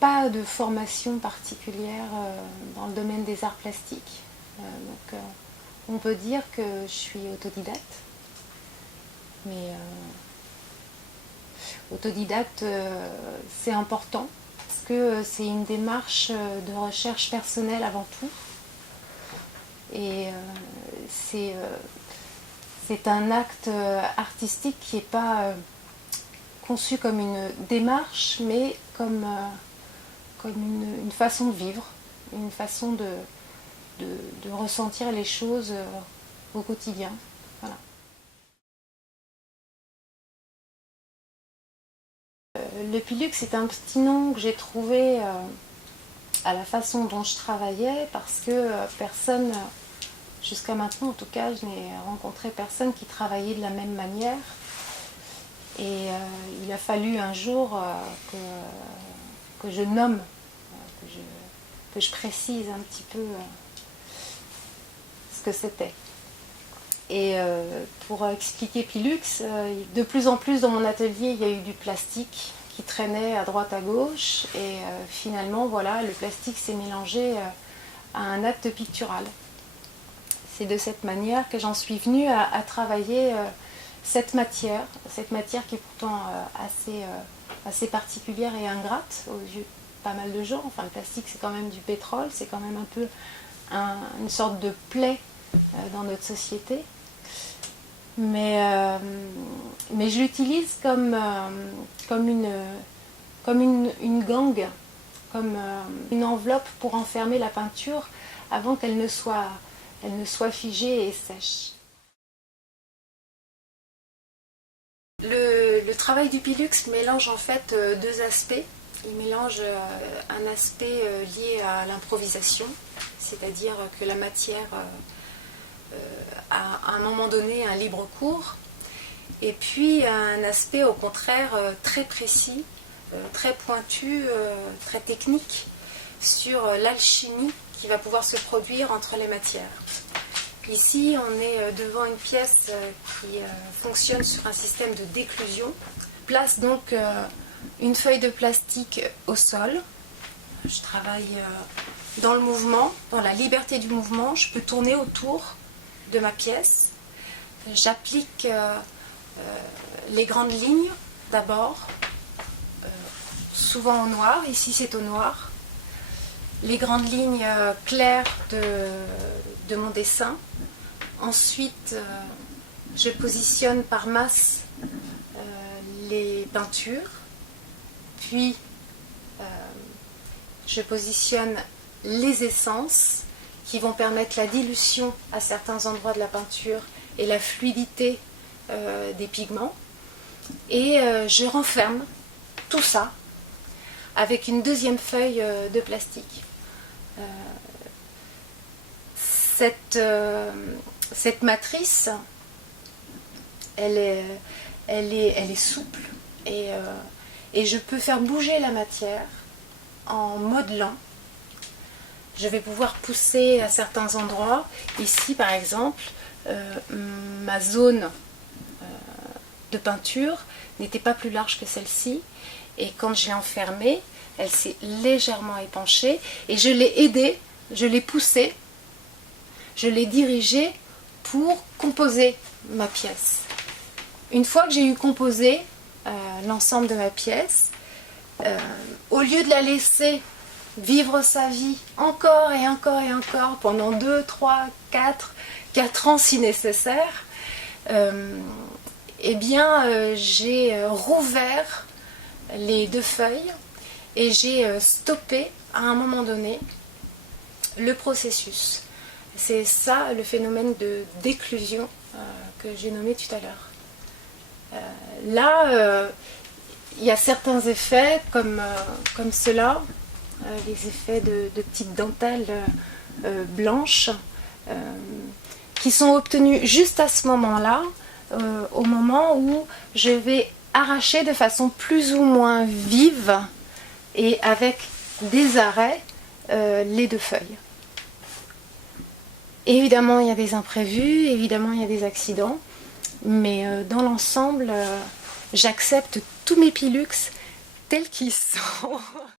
Pas de formation particulière dans le domaine des arts plastiques. On peut dire que je suis autodidacte. Mais autodidacte, c'est important parce que c'est une démarche de recherche personnelle avant tout. Et c'est un acte artistique qui n'est pas conçu comme une démarche, mais comme une façon de vivre, une façon de ressentir les choses au quotidien. Voilà. Le Pilux, c'est un petit nom que j'ai trouvé à la façon dont je travaillais, parce que personne, jusqu'à maintenant en tout cas, je n'ai rencontré personne qui travaillait de la même manière. Et il a fallu un jour que je nomme, que je précise un petit peu ce que c'était. Et pour expliquer Pilux, de plus en plus dans mon atelier, il y a eu du plastique qui traînait à droite à gauche. Et finalement, voilà, le plastique s'est mélangé à un acte pictural. C'est de cette manière que j'en suis venue à travailler cette matière qui est pourtant assez particulière et ingrate aux yeux de pas mal de gens. Enfin, le plastique, c'est quand même du pétrole, c'est quand même un peu une sorte de plaie dans notre société. Mais je l'utilise comme une gangue, comme une enveloppe pour enfermer la peinture avant qu'elle ne soit figée et sèche. Le travail du Pilux mélange en fait deux aspects. Il mélange un aspect lié à l'improvisation, c'est-à-dire que la matière a à un moment donné un libre cours, et puis un aspect au contraire très précis, très pointu, très technique sur l'alchimie qui va pouvoir se produire entre les matières. Ici, on est devant une pièce qui fonctionne sur un système de déclusion. Place donc une feuille de plastique au sol. Je travaille dans le mouvement, dans la liberté du mouvement. Je peux tourner autour de ma pièce. J'applique les grandes lignes d'abord, souvent au noir. Ici, c'est au noir. Les grandes lignes claires de mon dessin. Ensuite, je positionne par masse les peintures. Puis, je positionne les essences qui vont permettre la dilution à certains endroits de la peinture et la fluidité des pigments. Et je renferme tout ça avec une deuxième feuille de plastique. Cette matrice, elle est souple et je peux faire bouger la matière en modelant. Je vais pouvoir pousser à certains endroits. Ici, par exemple, ma zone de peinture n'était pas plus large que celle-ci. Et quand je l'ai enfermée, elle s'est légèrement épanchée. Et je l'ai aidée, je l'ai poussée, je l'ai dirigée pour composer ma pièce. Une fois que j'ai eu composé l'ensemble de ma pièce, au lieu de la laisser vivre sa vie encore et encore et encore pendant 2, 3, 4 ans si nécessaire, eh bien j'ai rouvert les deux feuilles et j'ai stoppé à un moment donné le processus. C'est ça le phénomène de déclusion que j'ai nommé tout à l'heure. Là, il y a certains effets comme cela, les effets de petites dentelles blanches qui sont obtenus juste à ce moment-là, au moment où je vais arracher de façon plus ou moins vive et avec des arrêts les 2 feuilles. Évidemment, il y a des imprévus, évidemment, il y a des accidents, mais dans l'ensemble, j'accepte tous mes Pilux tels qu'ils sont.